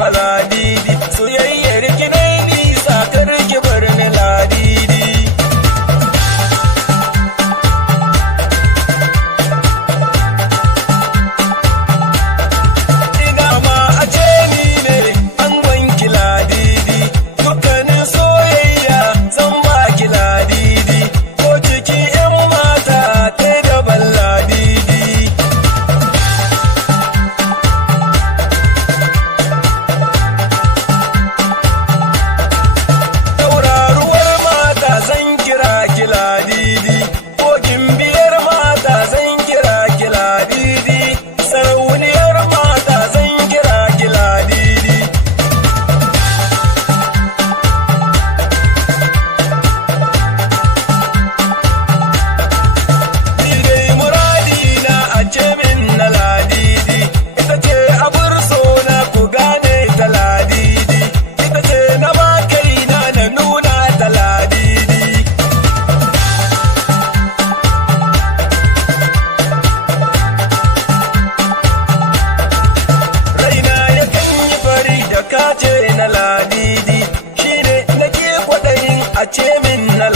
faladidi soyayyar ki dai nisa kar ki bar ni ladidi. Ina ma a ce ni ne an wanki ladidi dukkanin soyayya zan ba ki ladidi ko ciki yan mata ta gaban ladidi. Tauraruwar mata zan kira ki ladidi ko gimbiyar mata zan kira ki ladidi sarauniyar mata zan kira ki ladidi. Ni dai muradina a ce min na ladidi ita ce abur so na ku gane ta ladidi ita ce na ba kaina na nuna ta ladidi. Raina ya kan yi fari da kace na ladidi shine nake kwaɗayin a ce min na